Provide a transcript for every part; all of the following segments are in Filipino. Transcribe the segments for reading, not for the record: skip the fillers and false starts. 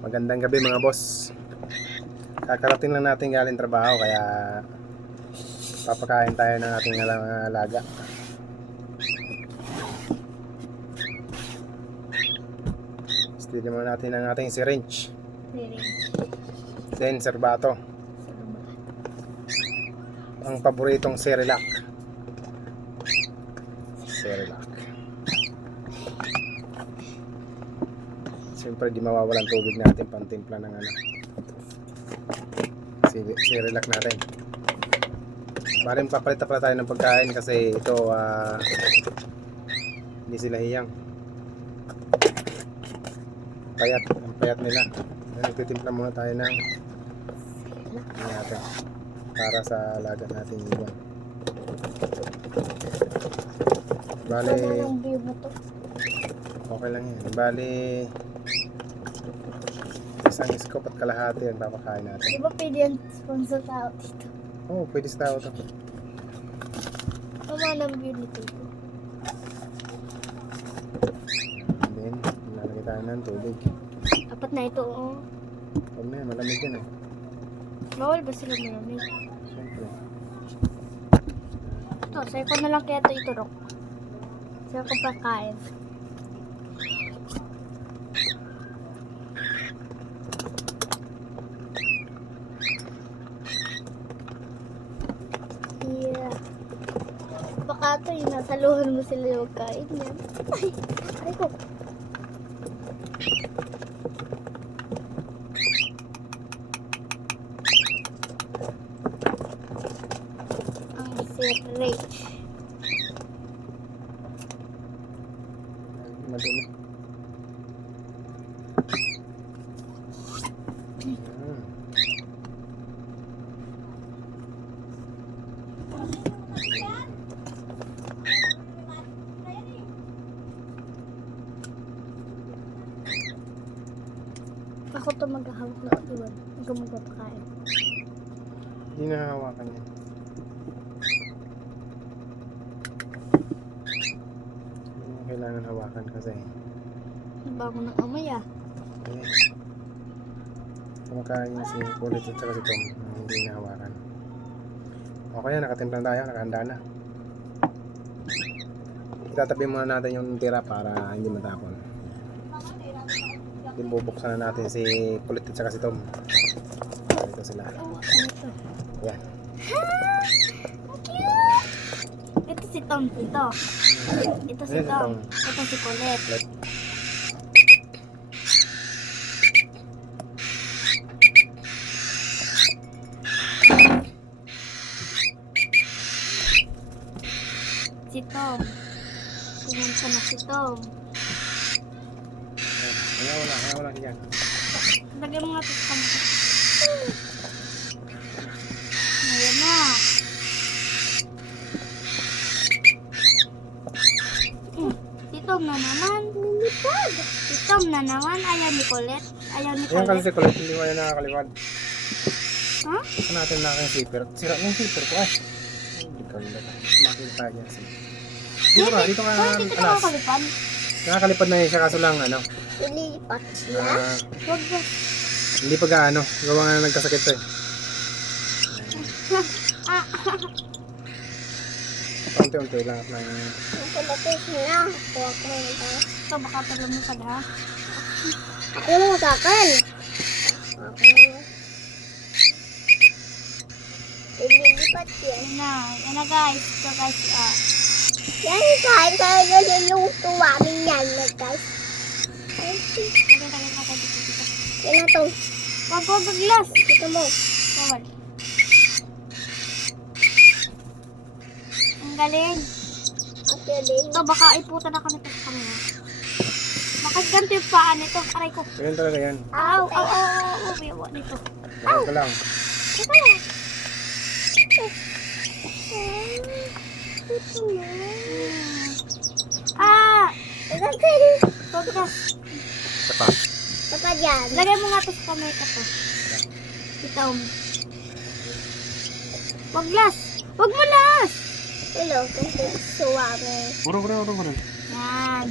Magandang gabi mga boss. Kakarating lang natin galing trabaho kaya papakain tayo ng ating mga alaga. Steady muna natin ang ating syringe. Then serbato. Ang paboritong Cerelac. Cerelac. Siyempre di mawawalan tubig natin pantimpla ng Cerelac natin. Bali magpapalit pala tayo ng pagkain kasi ito hindi sila hiyang. Ang payat nila. Nagtitimpla muna tayo ng natin para sa alaga natin iwan. Bali okay lang yan. Bali isang scoop at kalahati ang papakain natin. Di ba pwede yan sponsor tao dito? Oo, pwede sa tao to. Tama ng beauty ko. And then, lalagay tayo ng tubig. Apat na ito, oh. Huwag na yan, malamig yan eh. Bawal ba sila malamig? Siyempre. Ito, sa'yo ko na lang kaya ito iturok. Sa'yo ko pagkain. Yeah. Baka ito yung nasa luhan mo sila yung kain yan. Ay ko. Ang sirage. Madumi. Ako to maghahawak na iwan. Ikaw magpapakain. Hindi nahahawakan yan. Hindi mo kailangan hawakan kasi Bago ng amoy ah. ayan. Kumakain si Kulit at saka si Tom na hindi nahawakan. Okay na, nakatimplan tayo, nakahanda na. Itatabi muna natin yung tira para hindi matapon. Bubuksan na natin si Kulit at saka si Tom. Ito sila. Yan. Ito si Tom dito. Ito si Ayan si Tom. Tom. Ito si Colette. Kulit. Si Tom. Pumunta na si Tom. Ayaw lang yan. Lagyan mo nga ito sa kamay. Ayan na. Si Tom na naman. Lumipad. Si Tom na naman. Ayaw ni Colette. Ayaw ni Ayan kasi Colette. si Kulit, hindi ko yan nakakaliwad. Ha? Saan natin na yung zipper? Sira yung zipper ko ay. Hindi ka nila. Makita tayo dyan. Dito ka Hindi ka alas. nakakalipad. Nakakalipad na yun siya kaso lang Lilipat Huwag ba? hindi pa gaano. Gawa nga na nagkasakit to eh. Unti-unti lang at nang... Ang kalapit na. Kuha ko na ito. Ito, baka palumipad ha. Ako mo sa akin. Lilipat yan. Yan na guys. Ito guys. Yan kain tayo na niluto namin yan guys. Yan na to. Wag glass. Ito mo. Bawal. Ang galing. Ang galing. Ito baka iputan na kami ito sa kamera. Bakit ganito yung paa nito? Aray ko. Ganyan talaga yan. Aw, aw, aw, aw. Biyawa nito. Ganyan ka lang. Ito lang. Ito na. Wag na. Isa pa. Papa dyan. Lagay mo nga ito sa kamay ka to. Ito. Wag las. Wag mo las. Hello, kasi suwame. Puro. Yan.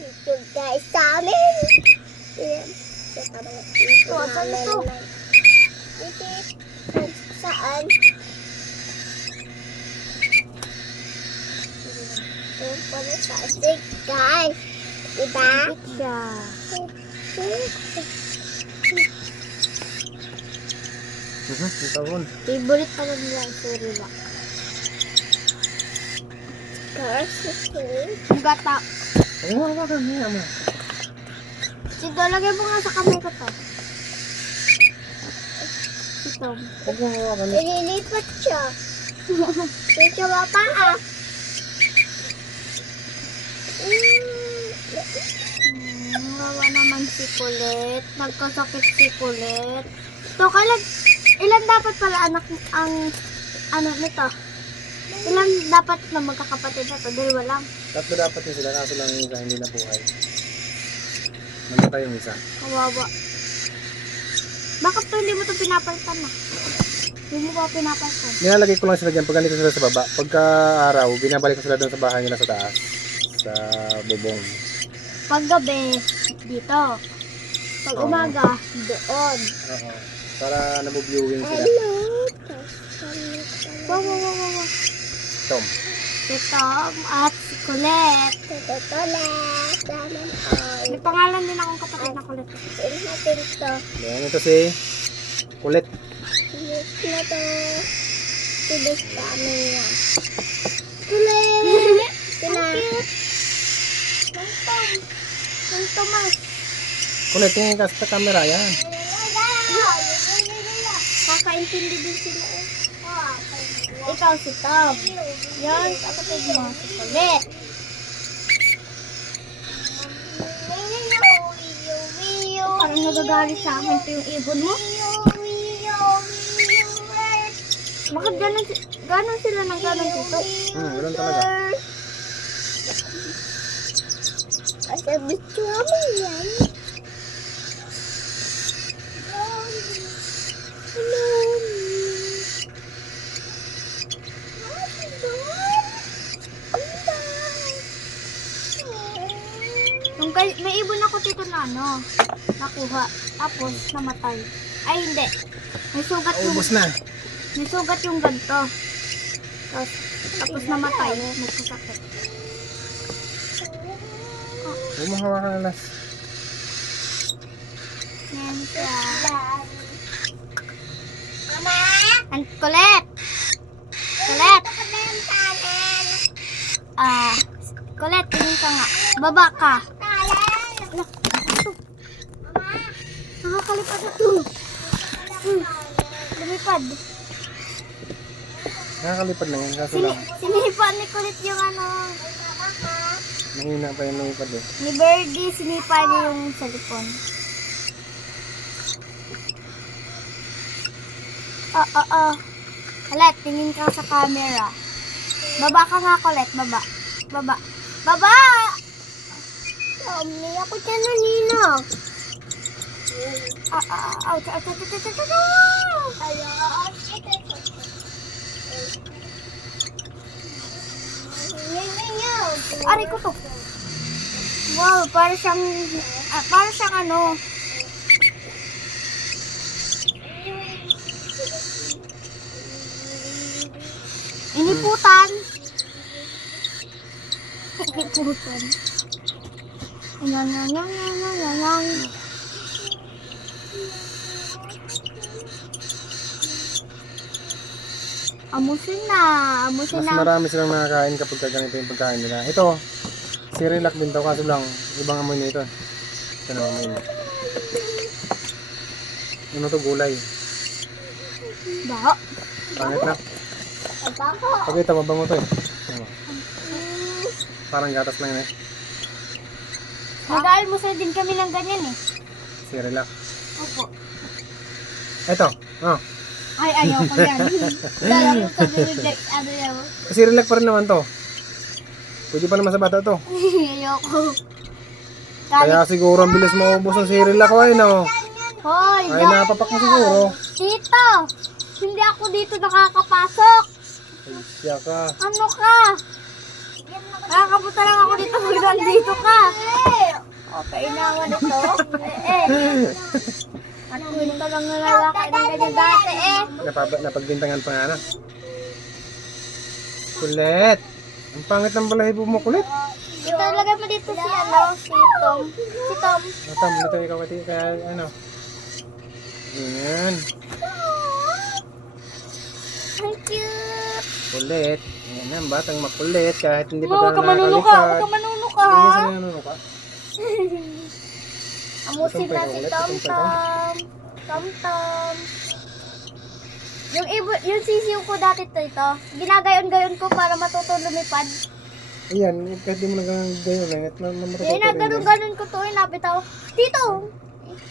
Ito guys sa amin. Ayan. Ito, saan ito? Saan? Ito pala sa asig, guys. Diba? Siya. Yung tahon. Favorite pala nila ang Cerelac. Cars, Yung gata. Ay, hawakan niya mo. Sito, lagay mo nga sa kamay ko to. Ito. Huwag mo hawakan. Ililipat siya. Siya ba pa ah? Wawa naman si Colette. Nagkasakit si Colette. So, ilan dapat pala anak ang ano nito? Ilan dapat na magkakapatid na to? Dalawa lang. Tatlo dapat yung sila, kaso lang yung isa hindi na buhay. Namatay yung isa. Kawawa. Bakit to hindi mo to pinapalitan na? Hindi mo ba pinapalitan? Nilalagay ko lang sila dyan pag ganito sila sa baba. Pagka araw, binabalik ko sila doon sa bahay nila sa taas. Sa bubong. Pag gabi, dito. Pag Oo. umaga, doon. Oo. Para nabubuewing sila. Wow. Tom. Si Tom at si Colette. May pangalan din akong kapatid na Colette. natin ito. Yan, ito si Kulit. Na to. Tubig sa amin yan. Tuloy. Ang Tomas. Kulit, tingin ka sa camera yan. Kakaintindi din sila eh. Ikaw si Tom. Yan, kapatid mo si Colette. Parang nagagalit sa akin ito yung ibon mo. Bakit ganon sila ng ganon dito? Ganun talaga. Kasi bityo naman yan. May ibon ako dito na ano, nakuha, tapos namatay. Ay hindi, may sugat yung ganito. Tapos namatay, nagkasakit. Huwag mo hawakan alas. Yan siya. Mama! Colette! Colette! Colette, tingin ka nga. Baba ka. Nakakalipad na ito. Lumipad. Nakakalipad lang yan, kaso lang. Sinipa ni Colette yung ano. Mahina pa yung lumipad eh. Ni Birdie, sinipa niya yung sa lipon. Colette, tingin ka sa camera. Baba ka nga, Colette. Baba. Baba. Baba! Umi ako dyan na Nina. Ouch. Aray ko to. Wow, para siyang ano. Iniputan. Iniputan. Yang. Amusin na. Mas marami silang nakakain kapag ganito yung pagkain nila. Ito, Cerelac din to, kaso lang, ibang amoy nito. Ito na amoy nito. Ano to, gulay. Baho. Pangit na. Bako. Pag ito, mabango to eh. Ano? Parang gatas lang yun eh. Nag-aalmusal din kami ng ganyan eh. Cerelac. Opo. Ito, oh. Ay, ayoko yan. Dalawa ko binigay. Ano yan? Cerelac pa rin naman to. Pwede pa naman sa bata to. Ayoko. Kaya siguro ang bilis maubos ang Cerelac ko ay no. Hoy, Ay napapak mo siguro. Tito, hindi ako dito nakakapasok. Ay siya ka. Ano ka? Nakakapunta lang ako dito pag nandito ka. O, kainawan ito. At kwento lang na lalaki ng ganyan dati Napagbintangan pa nga na. Kulit. Ang pangit ng balahibo mo, kulit. Ito, lagay mo dito si Tom. Si Tom. Tam, dito ikaw kati kaya ano. Ayan. Ang cute. Kulit. Ayan na, batang makulit kahit hindi pa Huwag ka manunuka. Huwag ka manunuka, Hindi ha? sila nanunuka. Amusin na si Tom Tom. Tom Tom. Yung sisiw ko dati ito. Ginagayon-gayon ko para matuto lumipad. Ayan, kahit di mo nagagayon lang. At Ginagayon-gayon ko to. Inapitaw. Dito.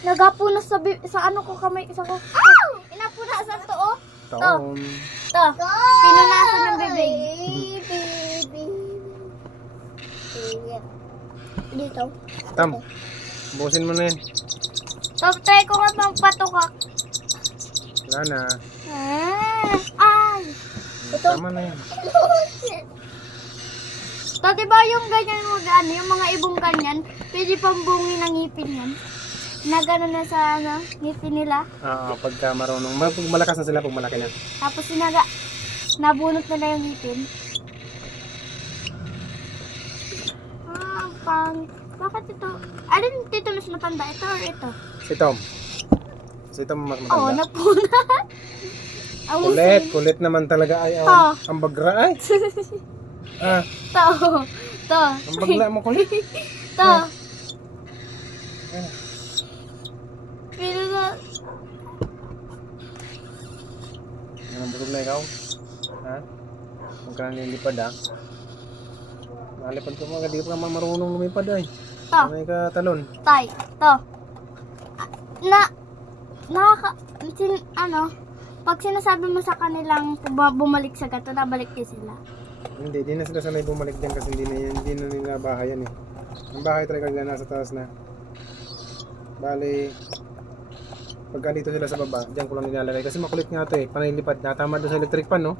Nagapunas sa ano ko kamay. Isa ko. Inapunasan to, oh. Tom. To. Pinunasan ng bibig. Dito. Tam. Busin mo na yan. Top, try ko nga pang patukak. Wala na. Ay. Tama na yan. To, diba yung ganyan mo ano, yung mga ibong ganyan, pwede pang bungi ng ngipin yan. Na gano'n na sa ano, ngipin nila. Oo, pagka marunong. Pag malakas na sila, pag malaki na. Tapos nabunot nila yung ngipin. Bakit ito? Alin dito mas matanda? Ito or ito? Si Tom. Si Tom mas Oo, matanda. napunat. Kulit. Kulit naman talaga ay. To. Ang bagra ay. Ah, To. ang bagla mo kulit. To. Ah. Pero na, Ang busog na ikaw. Ha? Huwag ka nang lilipad ha. Nalipad ka mga, di ka pa marunong lumipad ay. to. May ka talon. Tay. To. Pag sinasabi mo sa kanilang bumalik sa gato, nabalik din sila. Hindi, di na sila sanay bumalik dyan kasi hindi na nila bahay yan eh. Ang bahay talaga nila nasa taas na. Bale, pagka dito sila sa baba, dyan ko lang nilalagay. Kasi makulit nga ito eh, panilipad na. Tama doon sa electric pan no.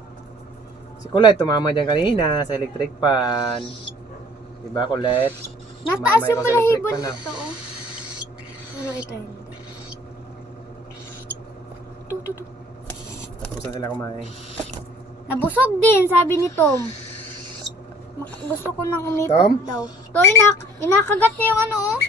Si Kulit, tumama dyan kanina sa electric pan. Diba Kulit? Nataas Mamaya yung ako sa balahibo electric pan, nito, oh. Pero ito hindi. To. Tapos na sila kumain. Nabusog din, sabi ni Tom. Gusto ko nang Tom? umipot daw. To, inakagat niya yung ano, oh.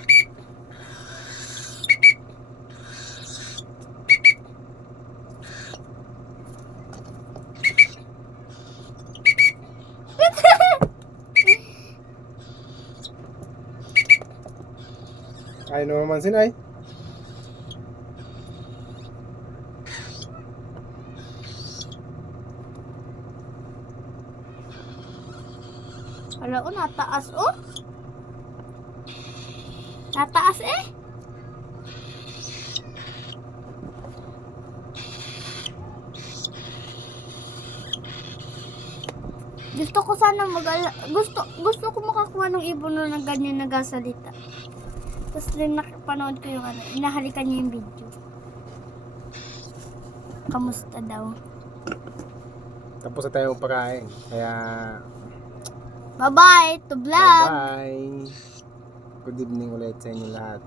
Ayaw naman sinay. Wala, oh, nataas, oh. Nataas, eh. Gusto ko sana gusto ko makakuha ng ibon na ganyan nagasalita. Tapos din nakapanood ko yung ano, inahalikan niya yung video. Kamusta daw? Tapos na tayo pagkain. Kaya, Bye-bye to vlog! bye-bye. Good evening ulit sa inyo lahat.